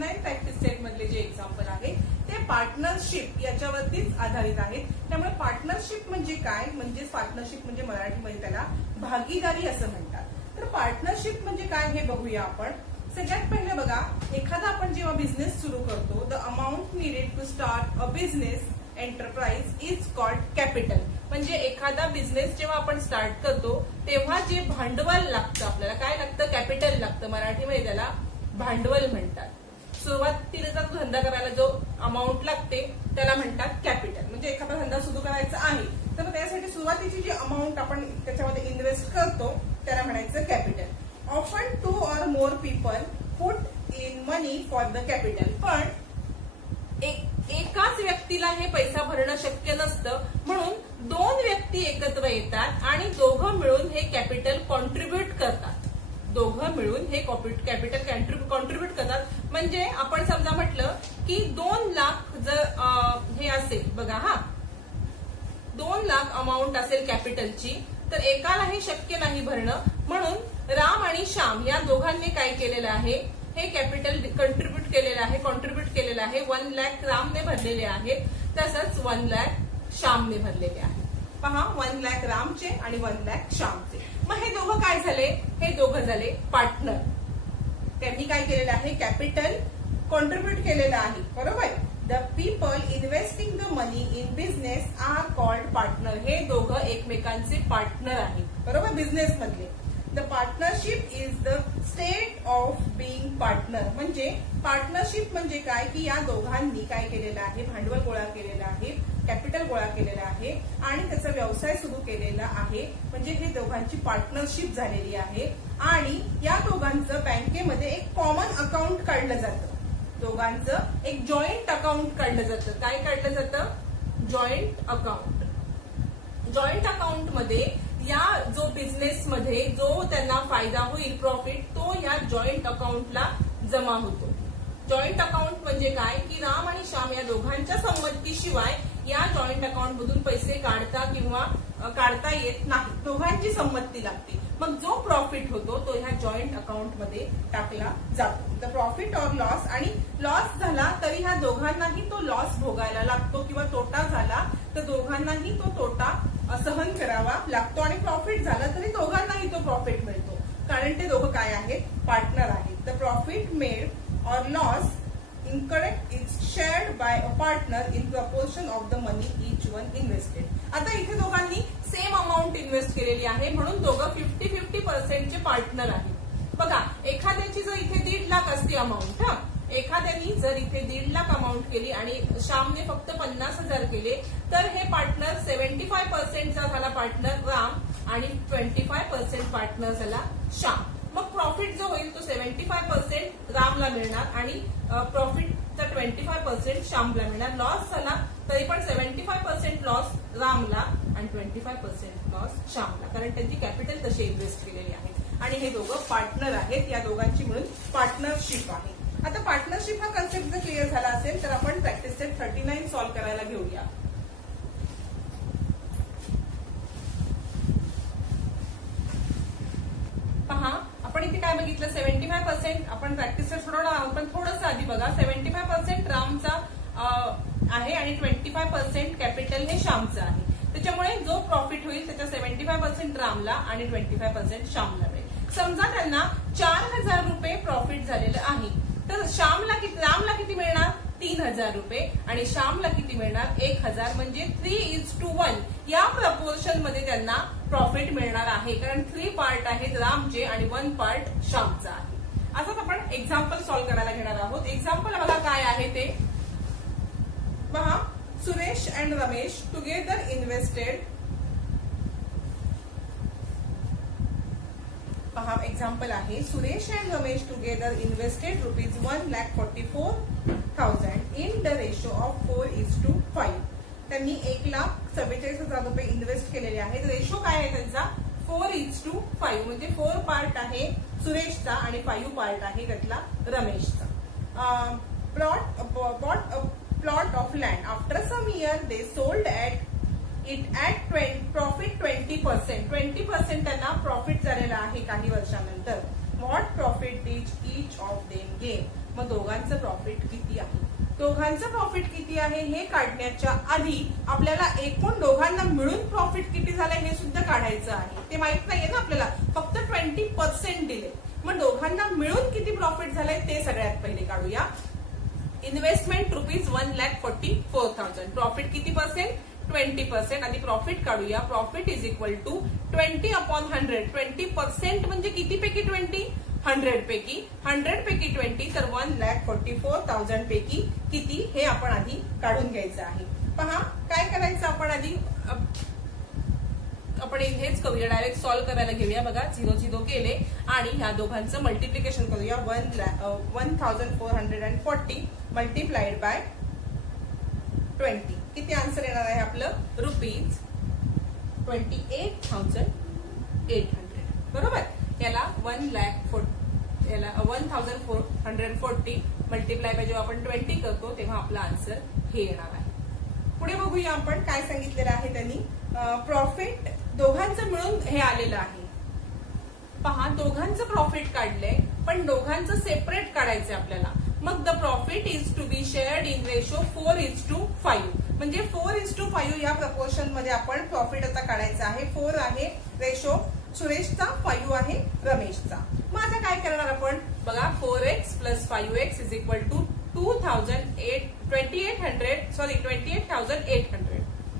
39 practice set मधले जे example आहे ते पार्टनरशिप याच्यावरतीच आधारित आहेत. त्यामुळे पार्टनरशिप म्हणजे काय, म्हणजे पार्टनरशिप म्हणजे मराठीमध्ये त्याला भागीदारी असं म्हणतात. तर पार्टनरशिप म्हणजे काय हे बघूया आपण. सगळ्यात पहिले बघा, एखादा आपण जेव्हा बिझनेस सुरू करतो, the amount needed to start a business enterprise is called capital. म्हणजे एखादा बिझनेस जेव्हा आपण स्टार्ट करतो तेव्हा जे भांडवल लागतं, आपल्याला काय लागतं, कॅपिटल लागतं. मराठीमध्ये त्याला भांडवल म्हणतात. सुरुवातीला धंदा करायला जो अमाऊंट लागते त्याला म्हणतात कॅपिटल. म्हणजे एखादा धंदा सुरू करायचा आहे तर त्यासाठी सुरुवातीची जी अमाऊंट आपण त्याच्यामध्ये इन्व्हेस्ट करतो त्याला म्हणायचं capital. Often 2 or more people put in money for the capital. पण एकाच व्यक्तीला हे पैसा भरणं शक्य नसतं, म्हणून 2 व्यक्ती एकत्र येतात आणि दोघं मिळून हे कॅपिटल कॉन्ट्रीब्युट करतात. दोघं मिळून हे कॅपिटल कॉन्ट्रीब्युट करतात. म्हणजे आपण समजा म्हटलं की 2 लाख जर हे असेल बघा, 2 लाख अमाऊंट असेल कॅपिटलची, तर एकाला हे शक्य नाही भरणं, म्हणून राम आणि श्याम या दोघांनी काय केलेलं आहे, हे कॅपिटल कॉन्ट्रीब्युट केलेलं आहे. 1 लाख रामने भरलेले आहेत, तसंच 1 लाख श्यामने भरलेले आहेत. पहा, 1 लाख रामचे आणि 1 लाख श्यामचे. मग हे दोघं काय झाले, हे दोघं झाले पार्टनर. त्यांनी काय केलेलं आहे, कॅपिटल कॉन्ट्रीब्युट केलेलं आहे, बरोबर. The people investing the money in business are called partner. हे दोघं एकमेकांचे पार्टनर आहेत, बरोबर, बिझनेस मधले. The partnership is the state of being partner. म्हणजे पार्टनरशिप म्हणजे काय की या दोघांनी काय केलेलं आहे, भांडवल गोळा केलेलं आहे, कॅपिटल गोळा केलेलं आहे आणि त्याचा व्यवसाय सुरू केलेला आहे. म्हणजे हे दोघांची पार्टनरशिप झालेली आहे. आणि या दोघांचं बँकेमध्ये एक कॉमन अकाउंट काढलं जातं. दोघांचं एक जॉईंट अकाउंट काढलं जातं. काय काढलं जातं, जॉईंट अकाउंट. जॉईंट अकाउंट मध्ये या जो बिझनेस मध्ये जो त्यांना फायदा होईल, प्रॉफिट, तो या जॉईंट अकाउंटला जमा होतो. जॉईंट अकाउंट म्हणजे काय की राम आणि श्याम या दोघांच्या संमतीशिवाय या जॉईंट अकाउंट मधून पैसे काढता येत नाही. दोघांची संमती लागते. मग जो प्रॉफिट होतो तो ह्या जॉईंट अकाउंट मध्ये टाकला जातो. The profit or loss. आणि लॉस झाला तरी ह्या दोघांनाही तो लॉस भोगायला लागतो, किंवा तोटा झाला तर दोघांनाही तो तोटा सहन करावा लागतो. आणि प्रॉफिट झालं तरी दोघांनाही तो प्रॉफिट मिळतो, कारण ते दोघं काय आहेत, पार्टनर आहेत. The profit made or loss incurred is shared by a partner in proportion of the money each one invested. आता इथे दोघांनी सेम अमाऊंट इन्व्हेस्ट केलेली आहे, म्हणून दोघं 50-50% चे पार्टनर आहेत. बघा, एखाद्याची जर इथे 1.5 लाख असती अमाऊंट, एखाद्यानी जर इथे 1.5 लाख अमाऊंट केली आणि श्यामने फक्त 50,000 केले, तर हे पार्टनर 75% चा झाला पार्टनर राम आणि 25% पार्टनर झाला श्याम. मग प्रॉफिट जो होईल तो 75% रामला मिळणार आणि प्रॉफिटचा 25% श्यामला मिळणार. लॉस झाला तरी पण 75% लॉस रामला आणि 25% लॉस श्यामला, कारण त्यांची कॅपिटल तशी इन्व्हेस्ट केलेली आहे. आणि हे दोघं पार्टनर आहेत, या दोघांची मिळून पार्टनरशिप आहे. आता पार्टनरशिप हा कन्सेप्ट जर क्लिअर झाला असेल तर आपण प्रॅक्टिस सेट 39 सॉल्व्ह करायला घेऊया. पहा, आपण इथे काय बघितलं, 75% आपण प्रॅक्टिस सेट सोडवणार आहोत, पण थोडंसं आधी बघा. 75% रामचा आहे आणि 25% कॅपिटल हे श्यामचं आहे. त्याच्यामुळे जो प्रॉफिट होईल त्याच्या 75% रामला आणि 25% श्यामला मिळेल. समजा त्यांना 4,000 रुपये प्रॉफिट झालेलं आहे, तर रामला किती मिळणार, 3,000 रुपये, आणि श्यामला किती मिळणार, 1,000. म्हणजे 3:1 या प्रपोर्शन मध्ये त्यांना प्रॉफिट मिळणार आहे, कारण 3 पार्ट आहेत रामचे आणि 1 पार्ट श्यामचा आहे. असंच आपण एक्झाम्पल सॉल्व्ह करायला घेणार आहोत. एक्झाम्पल बघा काय आहे ते. पहा, Suresh and Ramesh together invested. पहा, एक्झाम्पल आहे, Suresh and Ramesh together invested ₹1,44,000 in the ratio of 4:5. त्यांनी 1,47,000 रुपये इन्व्हेस्ट केलेले आहेत. रेशो काय आहे त्यांचा, 4:5. म्हणजे 4 पार्ट आहे सुरेशचा आणि 5 पार्ट आहे त्यातला रमेशचा. Plot of land. After some year they sold at profit 20%. 20% त्यांना प्रॉफिट झालेला आहे काही वर्षानंतर. What profit profit did each of them gain. मग दोघांचं प्रॉफिट किती आहे, दोघांचं प्रॉफिट किती आहे हे काढण्याच्या आधी आपल्याला एकूण दोघांना मिळून प्रॉफिट किती झालंय हे सुद्धा काढायचं आहे. ते माहित नाहीये ना आपल्याला, फक्त 20% दिले. मग दोघांना मिळून किती प्रॉफिट झालंय ते सगळ्यात पहिले काढूया. Investment rupees 1,44,000. प्रॉफिट किती पर्सेंट, 20%. आधी प्रॉफिट काढूया. Profit is equal to 20/100. 20% म्हणजे किती पैकी 20, 100 पैकी. 100 पैकी 20 तर 1,44,000 पैकी किती हे आपण आधी काढून घ्यायचं आहे. पहा काय करायचं आपण आधी, आपण हेच करूया, डायरेक्ट सॉल्व्ह करायला घेऊया. बघा 0 0 केले आणि ह्या दोघांचं मल्टिप्लिकेशन करूया. 1,440 मल्टिप्लाइड बाय 20. किती आन्सर येणार आहे आपलं, रुपीज 28,800. बरोबर. याला 1,440 मल्टिप्लाय बाय जेव्हा आपण 20 करतो तेव्हा आपला आन्सर हे येणार आहे. पुढे बघूया आपण काय सांगितलेलं आहे त्यांनी. प्रॉफिट दोघांचं मिळून हे आलेलं आहे. पहा दोघांचं प्रॉफिट काढलंय पण दोघांचं सेपरेट काढायचं आपल्याला. मग the profit is to be shared in ratio 4:5. म्हणजे 4:5 या प्रपोर्शन मध्ये आपण प्रॉफिट आता काढायचं आहे. 4 आहे रेशो सुरेशचा, 5 आहे रमेशचा. मग आता काय करणार आपण, बघा 4x + 5x is equal to 28,800.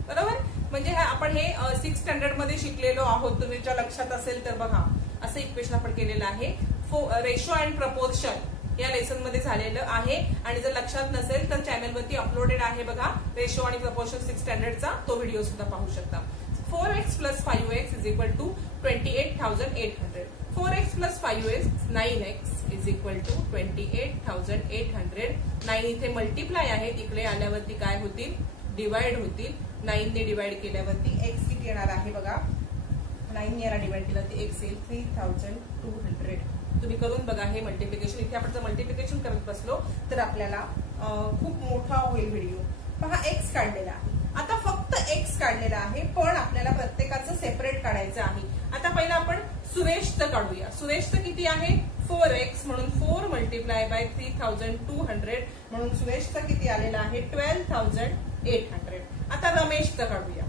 बरोबर. म्हणजे आपण हे 6th स्टँडर्ड मध्ये शिकलेलो आहोत. तुमच्या लक्षात असेल तर बघा असं इक्वेशन आपण केलेलं आहे. रेशो अँड प्रपोर्शन या लेसन मध्ये झालेलं आहे. आणि जर लक्षात नसेल तर चॅनलवरती अपलोडेड आहे बघा रेशो आणि प्रपोर्शन 6th स्टँडर्डचा, तो व्हिडिओ सुद्धा पाहू शकता. 4x + 5x is equal to 28,800. 4x + 5x 9x is equal to 28,800. 9 इथे मल्टिप्लाय आहे, इकडे आल्यावरती काय होतील, डिवाइड होतील. 9 ने डिवाइड केल्यावरती x किती येणार आहे बघा, 9 ने याला डिवाइड केलं तर x येईल 3,200. तुम्ही करून बघा हे मल्टिप्लिकेशन. इथे आपण जर मल्टिप्लिकेशन करत बसलो तर आपल्याला खूप मोठा होईल व्हिडिओ. पहा x काढलेला आहे. आता फक्त x काढलेला आहे पण आपल्याला प्रत्येकाचं सेपरेट काढायचं आहे. आता पहिला आपण सुरेशचं काढूया. सुरेशचं किती आहे, 4x म्हणून 4 मल्टिप्लाय बाय 3,200 म्हणून सुरेशचं किती आलेलं आहे, 12,800. आता रमेशचं काढूया.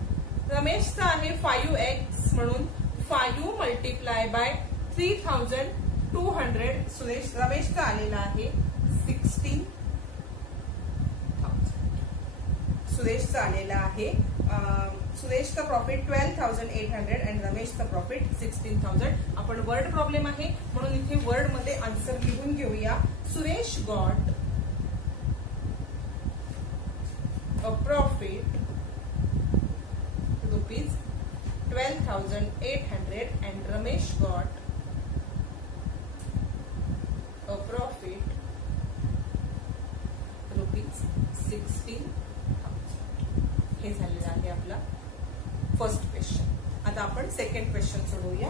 रमेशचं आहे 5x म्हणून 5 मल्टिप्लाय बाय 3,200. रमेशचं आलेलं आहे 16,000. सुरेशचं आलेलं आहे, सुरेशचं प्रॉफिट 12,800 आणि रमेशचं प्रॉफिट 16,000. आपण वर्ड प्रॉब्लेम आहे म्हणून इथे वर्ड मध्ये आन्सर लिहून घेऊया. Suresh got a profit rupees 12,800 and Ramesh got a profit rupees 16,000. हे झालेलं आहे आपला फर्स्ट क्वेश्चन. आता आपण सेकंड क्वेश्चन सोडवूया.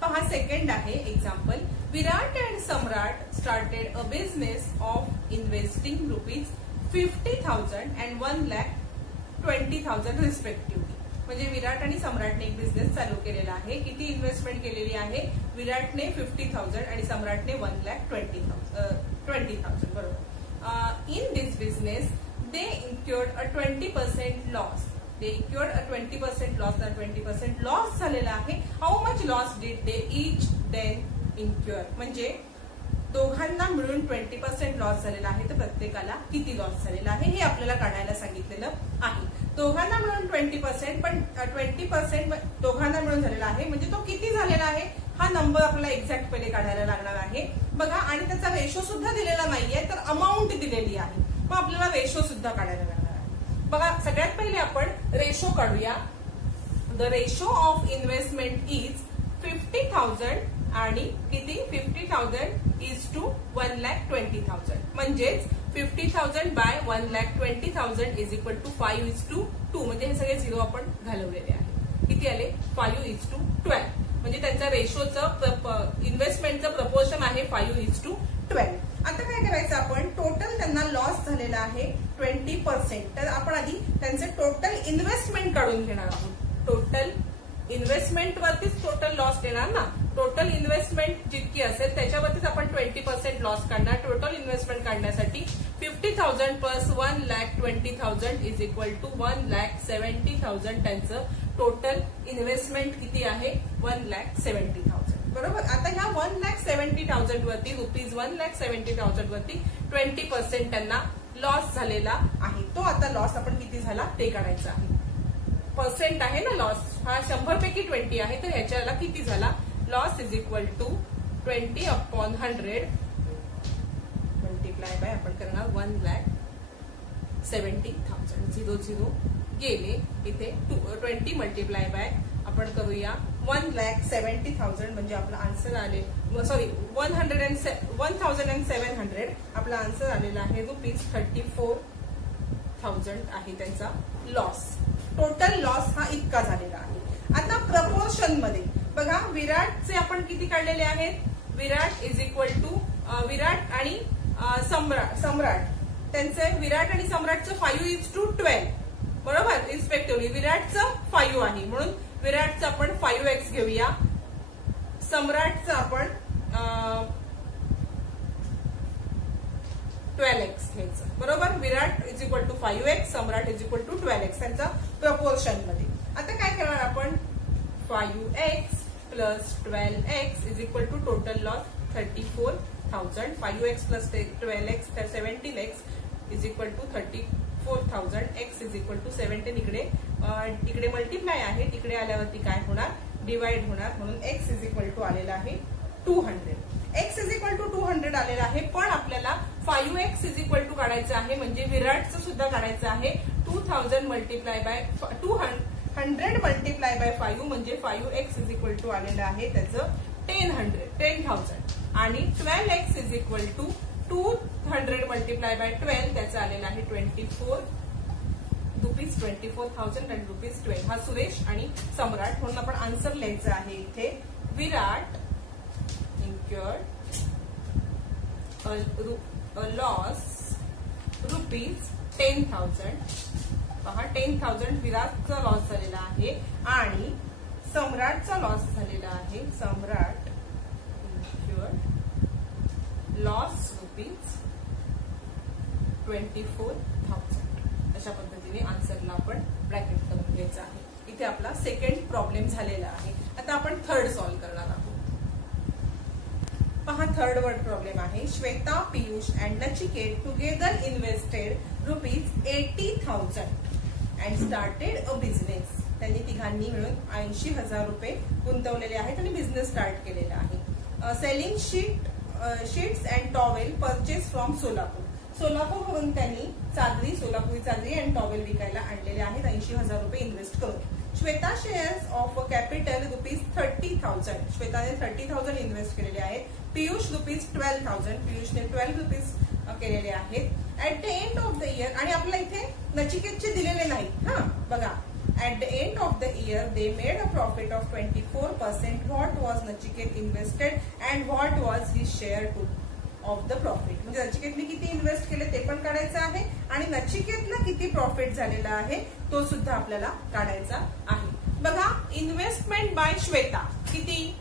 पहा सेकंड आहे example. Virat and Samrat started a business of investing rupees 50,000 and 1,20,000 respectively. म्हणजे विराट आणि सम्राटने एक बिझनेस चालू केलेला आहे. किती इन्व्हेस्टमेंट केलेली आहे, विराटने 50,000 आणि सम्राटने 1,20,000. बरोबर. In this business they incurred a 20% loss. They incurred a 20% loss. 20% loss झालेला आहे. How much loss did they each then incur. म्हणजे दोघांना मिळून 20% लॉस झालेला आहे तर प्रत्येकाला किती लॉस झालेला आहे हे आपल्याला काढायला सांगितलेलं आहे. दोघांना मिळून 20% पण 20% दोघांना मिळून झालेला आहे म्हणजे तो किती झालेला आहे हा नंबर आपल्याला एक्झॅक्ट पहिले काढायला लागणार आहे बघा. आणि त्याचा रेशो सुद्धा दिलेला नाहीये तर अमाऊंट दिलेली आहे. मग आपल्याला रेशो सुद्धा काढायला लागणार आहे बघा. सगळ्यात पहिले आपण रेशो काढूया. The ratio of investment is 50,000 आणि किती 50,000 इज टू 1,20,000. म्हणजेच 50,000 बाय 1,20,000 इज इक्वल टू 5:2. म्हणजे हे सगळे झिरो आपण घालवलेले आहे. किती आले 5:12. म्हणजे त्यांच्या रेशोचं इन्व्हेस्टमेंटचं प्रपोर्शन आहे 5:12. आता काय करायचं आपण, टोटल त्यांना लॉस झालेला आहे 20%. तर आपण आधी त्यांचे टोटल इन्व्हेस्टमेंट काढून घेणार आहोत. टोटल इन्व्हेस्टमेंट वरतीच टोटल लॉस देणार ना. टोटल इन्व्हेस्टमेंट जितकी असेल त्याच्यावरतीच आपण 20% लॉस काढणार. टोटल इन्व्हेस्टमेंट काढण्यासाठी 50,000 प्लस 1,20,000 इज इक्वल टू 1,70,000 त्यांचं टोटल इन्व्हेस्टमेंट किती आहे 1,70,000. बरोबर. आता ह्या 1,70,000 वरती ₹1,70,000 वरती 20% त्यांना लॉस झालेला आहे. तो आता लॉस आपण किती झाला ते काढायचा आहे. पर्सेंट आहे ना लॉस, हा 100 पैकी 20 आहे, तर ह्याच्याला किती झाला loss is equal to 20/100 multiply by आपण करणार 1,70,000. 0 गेले इथे 20 मल्टिप्लाय बाय आपण करूया 1,70,000 म्हणजे आपला आन्सर आले सॉरी 1,700 आपला आन्सर आलेला आहे ₹34,000 आहे त्यांचा लॉस. टोटल लॉस हा इतका झालेला आहे. आता प्रपोर्शन मध्ये बघा विराटचे आपण किती काढलेले आहेत. विराट इज इक्वल टू विराट आणि सम्राट त्यांचे विराट आणि सम्राटचं 5:12 बरोबर रिस्पेक्टिव्हली. विराटचं 5 आहे म्हणून विराटचं आपण 5x घेऊया. सम्राटचं आपण 12x घ्यायचं बरोबर. Virat is equal to 5x, Samrat is equal to 12x त्यांचा प्रपोर्शन मध्ये. आता काय करणार आपण 5x plus 12x is equal to total loss 34,000. 5x plus 12x तर 17x is equal to 34,000. x is equal to 17 इकडे मल्टिप्लाय आहे, तिकडे आल्यावरती काय होणार डिवाइड होणार म्हणून x इज इक्वल टू आलेला आहे 200. x इज इक्वल टू 200 आलेला आहे. पण आपल्याला 5x इज इक्वल टू काढायचं आहे म्हणजे विराटचं सुद्धा काढायचं आहे. 2,000 मल्टिप्लाय बाय 100 मल्टिप्लाय बाय 5 म्हणजे 5x इज इक्वल टू आलेलं आहे त्याचं 10,000 आणि 12x is equal to 200 multiply by 12 त्याचं आलेलं आहे ₹24,000 आणि ₹12. हा सुरेश आणि सम्राट म्हणून आपण आन्सर लिहायचं आहे इथे. विराट incurred a loss ₹10,000. पहा 10,000 विराटचा लॉस झालेला आहे आणि सम्राटचा लॉस झालेला आहे. सम्राट incurred लॉस ₹24,000. अशा पद्धतीने आन्सरला आपण ब्रॅकेट करून घ्यायचं आहे. इथे आपला सेकंड प्रॉब्लेम झालेला आहे. आता आपण थर्ड सॉल्व्ह करणार आहोत. पहा थर्ड वर्ड प्रॉब्लेम आहे. Shweta, Piyush and Nachiket together invested ₹80,000 and started a business. त्यांनी तिघांनी मिळून 80,000 रुपये गुंतवलेले आहेत आणि बिझनेस स्टार्ट केलेला आहे. Selling sheets and towel purchase from Solapur. सोलापूरवरून त्यांनी सोलापुरी चादरी अँड टॉवेल विकायला आणलेले आहेत 80,000 रुपये इन्व्हेस्ट करून. Shweta shares of capital ₹30,000. श्वेताने 30,000 invest केलेले आहेत. पीयूष ₹12,000. पीयूषने 12 रुपीज केलेले आहेत. At the end of the year आणि आपल्याला इथे नचिकेतचे दिलेले नाही हा बघा. At the end of the year they made a profit of 24%. What was Nachiket invested and what was his share two of the profit. म्हणजे नचिकेतने किती इन्व्हेस्ट केले ते पण काढायचं आहे आणि नचिकेतला किती प्रॉफिट झालेला आहे तो सुद्धा आपल्याला काढायचा आहे. बघा इन्व्हेस्टमेंट बाय श्वेता किती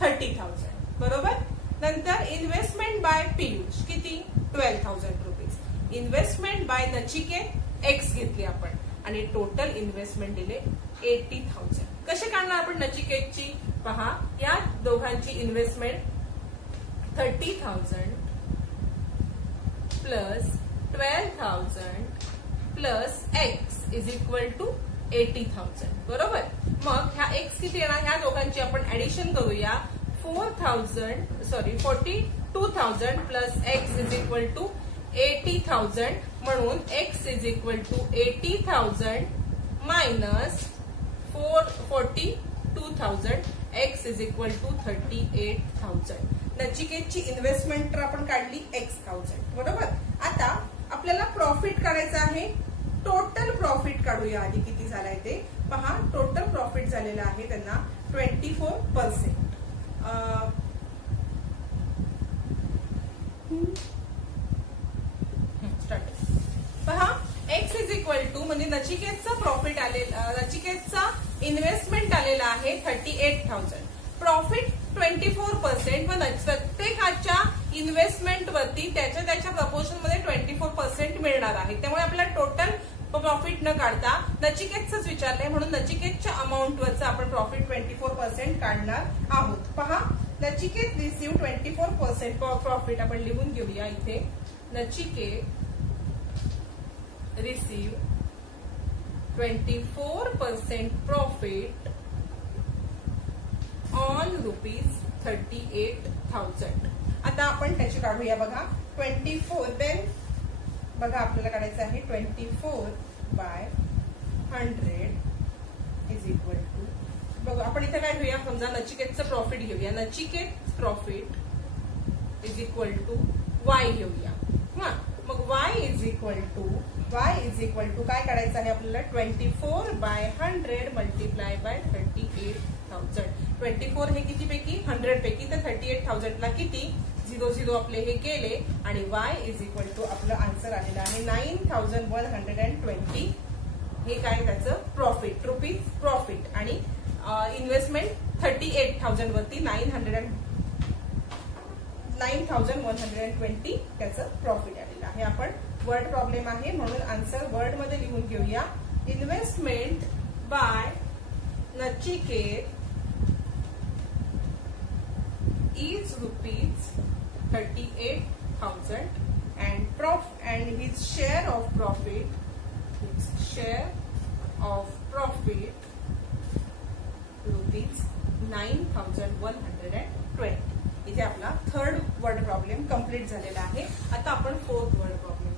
30,000 बरोबर. नंतर इन्व्हेस्टमेंट बाय पीयूष किती 12,000 rupees. Investment by Nachiket x घेतली आपण आणि टोटल इन्व्हेस्टमेंट दिले 80,000. कसे काढणार आपण नचिकेतची पहा. या दोघांची investment 30,000 plus 12,000 plus x is equal to 80,000 बरोबर. मग ह्या एक्स किती येणार ह्या दोघांची आपण ऍडिशन करूया. 42,000 plus x is equal to 80,000 म्हणून x is equal to 80,000 minus 42,000 x is equal to 38,000. नचिकेतची इन्व्हेस्टमेंट तर आपण काढली X,000 बरोबर. आता आपल्याला प्रॉफिट काढायचं आहे. टोटल प्रॉफिट काढूया आधी किती झालाय ते पहा. टोटल प्रॉफिट झालेला आहे त्यांना 24%. पहा एक्स इज इक्वल टू म्हणजे नचिकेतचा प्रॉफिट आलेला नचिकेतचा इन्व्हेस्टमेंट आलेला आहे 38,000, प्रॉफिट 24% व प्रत्येकाच्या इन्व्हेस्टमेंट वरती त्याच्या प्रपोर्शन मध्ये 24% मिळणार आहे. त्यामुळे आपल्याला टोटल प्रॉफिट न काढता नचिकेतच विचारलंय म्हणून नचिकेतच्या अमाऊंट वरचं आपण प्रॉफिट 24% काढणार आहोत. पहा, नचिकेत रिसीव 24% प्रॉफिट आपण लिहून घेऊया इथे. Nachiket receive 24% profit on ₹38,000. आता आपण त्याची काढूया. बघा 24 देन बघा आपल्याला काढायचं आहे 24/100 इज इक्वल टू. बघा आपण इथे काय घेऊया, समजा नचिकेतचं प्रॉफिट घेऊया. Nachiket profit is equal to y घेऊया. मग y इज इक्वल टू काय काढायचं आहे आपल्याला, 24/100 मल्टिप्लाय बाय 38,000. 24 हे किती पैकी, 100 पैकी, तर 38,000 ला किती 00 आपले हे केले आणि y इज इक्वल टू आपलं आन्सर आलेलं आहे 9,120. हे काय त्याचं प्रॉफिट, रुपीज प्रॉफिट, आणि इन्व्हेस्टमेंट 38,000 वरती 9,120 त्याचं प्रॉफिट आलेलं आहे. आपण वर्ड प्रॉब्लेम आहे म्हणून आन्सर वर्ड मध्ये लिहून घेऊया. Investment by Nachiket is ₹38,000 and his share of profit ₹9,120. इथे आपला थर्ड वर्ड प्रॉब्लेम कंप्लीट झालेला आहे. आता आपण फोर्थ वर्ड प्रॉब्लेम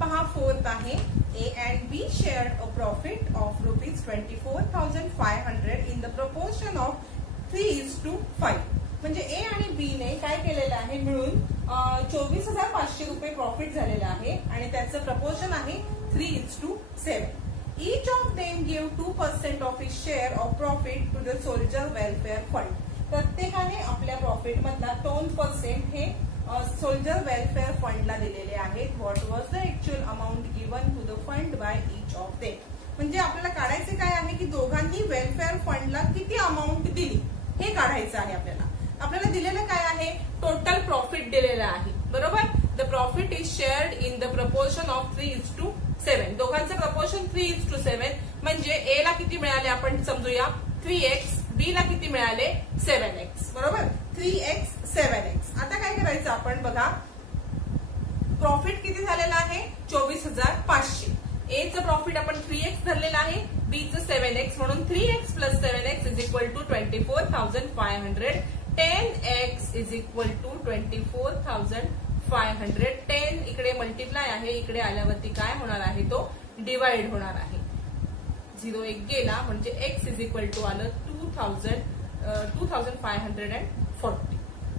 पहा. फोर्थ आहे A and B shared a profit of ₹24,500 in the proportion of 3:5. म्हणजे ए आणि बी ने काय केलेलं आहे, मिळून 24,500 रुपये प्रॉफिट झालेलं आहे आणि त्याचं प्रपोर्शन आहे 3:7. Each of them gave 2% of his share of profit to the soldier welfare fund. प्रत्येकाने आपल्या प्रॉफिट मधला 2% हे सोल्जर वेलफेअर फंडला दिलेले आहेत. What was the actual amount given to the fund by each of them. म्हणजे आपल्याला काढायचे काय आहे की दोघांनी वेलफेअर फंडला किती अमाऊंट दिली हे काढायचं आहे. आपल्याला दिलेलं काय आहे, टोटल प्रॉफिट दिलेलं आहे, बरोबर. The profit is shared in the proportion of 3:7. दोघांचं प्रपोर्शन 3:7 म्हणजे ए ला किती मिळाले आपण समजूया 3x, बी ला किती मिळाले 7x, बरोबर. 3x 7x. आता काय करायचं आपण बघा, प्रॉफिट किती झालेला आहे 24,500. ए चं प्रॉफिट आपण 3x धरलेलं आहे, बी चं 7x, म्हणून 3x plus 7x is equal to 24,500. 10x is equal to 24,500. 10 इकडे मल्टिप्लाय आहे, इकडे आल्यावरती काय होणार आहे तो डिवाइड होणार आहे. 0 एक गेला म्हणजे x इज इक्वल टू आलं 2,540,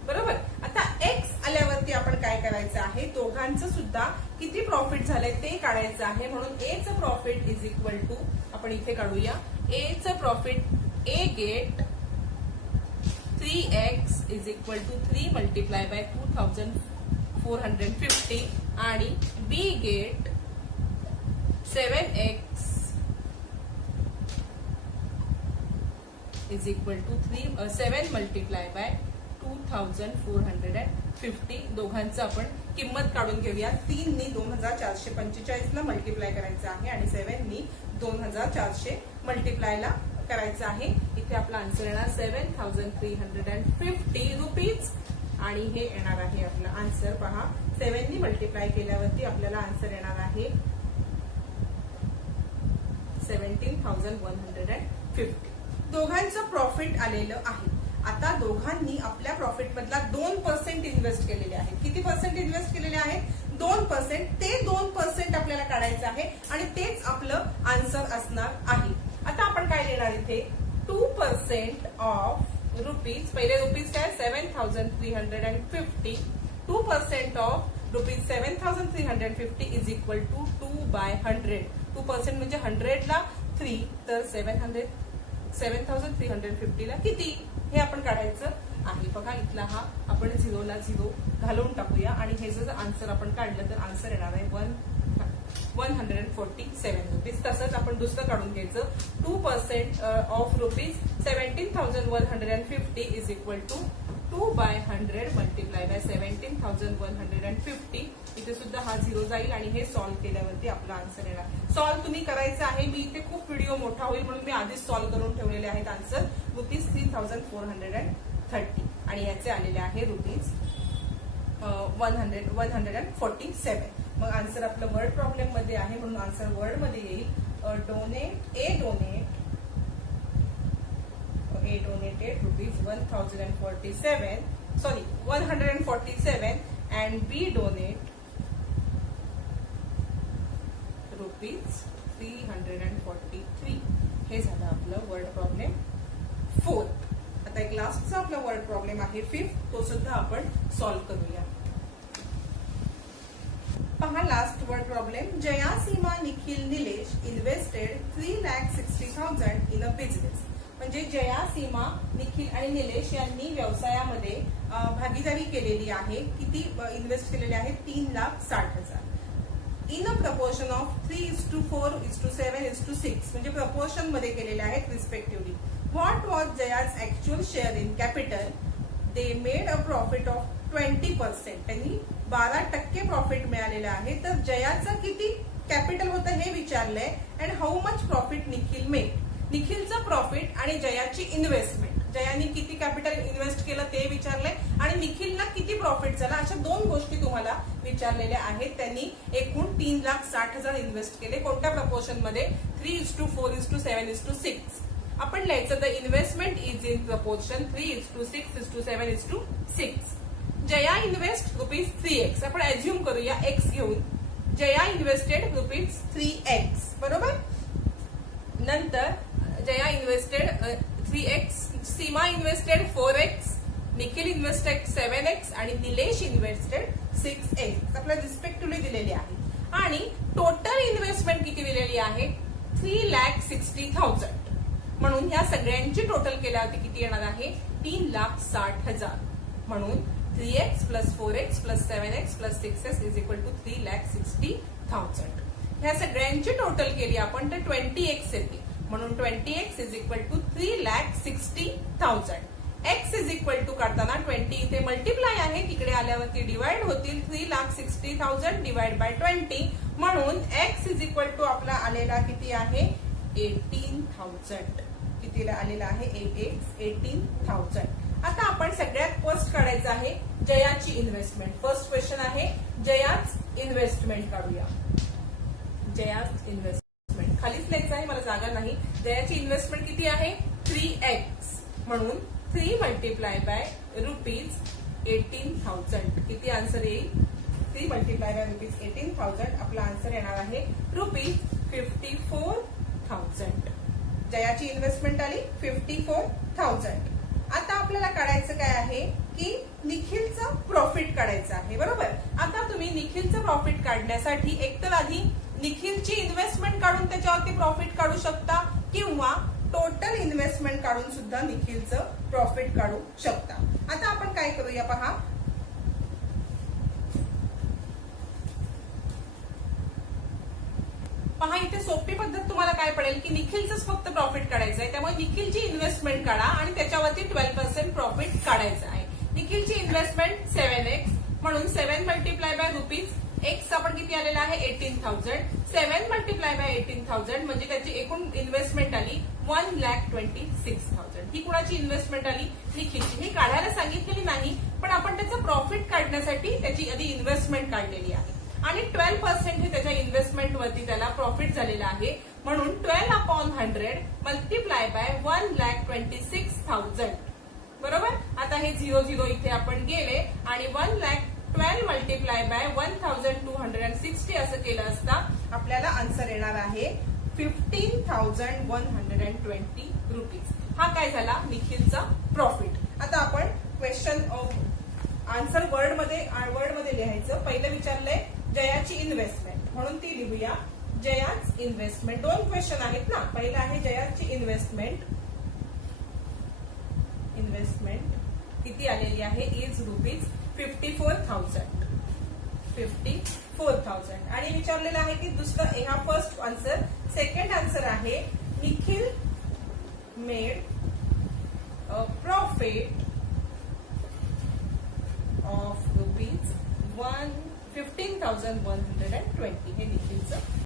बरोबर. आता x आल्यावरती आपण काय करायचं आहे, दोघांचं सुद्धा किती प्रॉफिट झालंय ते काढायचं आहे. म्हणून ए चं प्रॉफिट इज इक्वल टू आपण इथे काढूया. ए चं profit A get 3x is equal to 3 multiply by 2,450 आणि B get 7x is equal to 7 multiply by 2,450. दोघांचं आपण किंमत काढून घेऊया. 3 नी 2,445 ला मल्टिप्लाय करायचं आहे आणि 7 नी 2,400 मल्टिप्लायला करायचं आहे. इथे आपला आन्सर येणार 7,350 रुपीज आणि हे येणार आहे आपला आन्सर. पहा 7 नी मल्टिप्लाय केल्यावरती आपल्याला आन्सर येणार आहे 17,150. दोघांचं प्रॉफिट आलेलं आहे. आता दोघांनी आपल्या प्रॉफिट मधला 2% इन्व्हेस्ट केलेले आहेत. किती पर्सेंट इन्व्हेस्ट केलेले आहेत 2%. ते 2% आपल्याला काढायचं आहे आणि तेच आपलं आन्सर असणार आहे. आता आपण काय लिहिणार इथे 2% ऑफ रुपीज. पहिले रुपीज काय 7,350. 2% of rupees 7,350 is equal to 2/100. 2% म्हणजे 100 ला 3 तर 7,350 ला किती हे आपण काढायचं आहे. बघा इथला हा आपण 0 ला 0 घालवून टाकूया आणि हे जर आन्सर आपण काढलं तर आन्सर येणार आहे 1 147 रुपीज. तसंच आपण दुसरं काढून घ्यायचं 2% of rupees 17,150 is equal to 2/100 multiply by 17,150. इथे सुद्धा हा 0 जाईल आणि हे सॉल्व्ह केल्यावरती आपला आन्सर येणार. सॉल्व्ह तुम्ही करायचं आहे. मी इथे खूप व्हिडिओ मोठा होईल म्हणून मी आधीच सॉल्व्ह करून ठेवलेले आहेत आन्सर. रुपीज 3,430 आणि याचे आलेले आहे रुपीज 147. मग आन्सर आपलं वर्ड प्रॉब्लेम मध्ये आहे म्हणून आन्सर वर्ड मध्ये येईल. A donated rupees 147 and B donate rupees 343. हे झालं आपलं वर्ड प्रॉब्लेम 4. आता एक लास्टचा आपला वर्ड प्रॉब्लेम आहे 5. तो सुद्धा आपण सॉल्व्ह करूया. पहा last word problem. Jaya, Seema, Nikhil, Nilesh invested 3,60,000 in a business. म्हणजे जया, सीमा, निखिल आणि निलेश यांनी व्यवसायामध्ये भागीदारी केलेली आहे. किती इन्व्हेस्ट केलेले आहे? 3,60,000 इन अ प्रपोर्शन ऑफ 3:4:7:6. म्हणजे प्रपोर्शन मध्ये केलेले आहेत respectively. What was Jaya's actual share in capital? They made a profit of 20%. त्यांनी 12% प्रॉफिट मिळालेलं आहे. तर जयाचं किती कॅपिटल होतं हे विचारलंय. And how much profit Nikhil made. निखिलचं प्रॉफिट आणि जयाची इन्व्हेस्टमेंट. जयानी किती कॅपिटल इन्व्हेस्ट केलं ते विचारलंय आणि निखिलला किती प्रॉफिट झाला. अशा 2 गोष्टी तुम्हाला विचारलेल्या आहेत. त्यांनी एकूण 3,60,000 इन्व्हेस्ट केले. कोणत्या प्रपोर्शन मध्ये? 3:4:7:6. आपण लिहायचं the investment is in proportion 3:6:7:6. Jaya invest rupees 3x. आपण ऍझ्युम करूया x घेऊन. Jaya invested rupees 3x. बरोबर. नंतर Jaya invested 3x, Seema invested 4x, Nikhil invested 7x आणि निलेश इन्व्हेस्टेड 6x. आपल्याला रिस्पेक्टिव्हली दिलेली आहे. आणि टोटल इन्व्हेस्टमेंट किती दिलेली आहे? 3,60,000. म्हणून ह्या सगळ्यांची टोटल केल्यावरती किती येणार आहे? 3,60,000. म्हणून 3x plus 4x plus 7x plus 6x is equal to 3,60,000. ह्या सगळ्यांची टोटल केली आपण तर 20x येते. म्हणून 20x is equal to 3,60,000. x is equal to काढताना 20 इथे मल्टिप्लाय आहे. तिकडे आल्यावरती डिवाइड होतील. 3,60,000 डिवाइड बाय 20. म्हणून x इज इक्वल टू आपला आलेला किती आहे? 18,000. कितीला आलेला आहे? 18,000. आता आपण सगळ्यात फर्स्ट काढायचं आहे जयाची इन्व्हेस्टमेंट. फर्स्ट क्वेश्चन आहे जयाच इन्व्हेस्टमेंट काढूया. जयाच इन्व्हेस्टमेंट खालीच लिहायचं आहे, मला जागा नाही. जयाची इन्व्हेस्टमेंट किती आहे? 3x. म्हणून 3 मल्टिप्लाय बाय रुपीज 18,000. किती आन्सर येईल? 3 मल्टिप्लाय बाय रुपीज 18,000. आपला आन्सर येणार आहे रुपीज 54,000. जयाची इन्व्हेस्टमेंट आली 54,000. आता आपल्याला काढायचं काय आहे की निखिलचं प्रॉफिट काढायचं आहे. बरोबर. आता तुम्ही निखिलचं प्रॉफिट काढण्यासाठी एकतर आधी निखिलची इन्व्हेस्टमेंट काढून त्याच्यावरती प्रॉफिट काढू शकता किंवा टोटल इन्व्हेस्टमेंट काढून सुद्धा निखिलचं प्रॉफिट काढू शकता. आता आपण काय करूया पहा. पहा इथे सोपी पद्धत तुम्हाला काय पडेल की निखिलचंच फक्त प्रॉफिट काढायचं आहे. त्यामुळे निखिलची इन्व्हेस्टमेंट काढा आणि त्याच्यावरती 12% प्रॉफिट काढायचं आहे. निखिलची इन्व्हेस्टमेंट 7x. म्हणून 7 मल्टिप्लाय बाय रुपीज x आपण किती आलेला आहे? 18,000. 7 मल्टिप्लाय बाय 18,000 म्हणजे त्याची एकूण इन्व्हेस्टमेंट आली 1,26,000. ही कुणाची इन्व्हेस्टमेंट आली? निखिलची. ही काढायला सांगितलेली नाही पण आपण त्याचं प्रॉफिट काढण्यासाठी त्याची आधी इन्व्हेस्टमेंट काढलेली आहे. आणि 12% हे त्याच्या इन्व्हेस्टमेंट वरती त्याला प्रॉफिट झालेलं आहे. म्हणून 12/100 मल्टिप्लाय बाय 1,26,000. बरोबर. आता हे 0 इथे आपण गेले आणि 1,12 मल्टिप्लाय बाय 1,260 असं केलं असता आपल्याला आन्सर येणार आहे 15,120 रुपीज. हा काय झाला? निखिलचा प्रॉफिट. आता आपण क्वेश्चन आन्सर वर्ड मध्ये लिहायचं. पहिलं विचारलंय जयाची इन्व्हेस्टमेंट म्हणून ती लिहूया. जयाच इन्व्हेस्टमेंट. 2 क्वेश्चन आहेत ना. पहिलं आहे जयाची इन्व्हेस्टमेंट किती आलेली आहे? Is rupees 54,000. 54,000. आणि विचारलेलं आहे की दुसरं, हा फर्स्ट आन्सर. सेकंड आन्सर आहे Nikhil made a profit of rupees 15,120. हे निखिलचं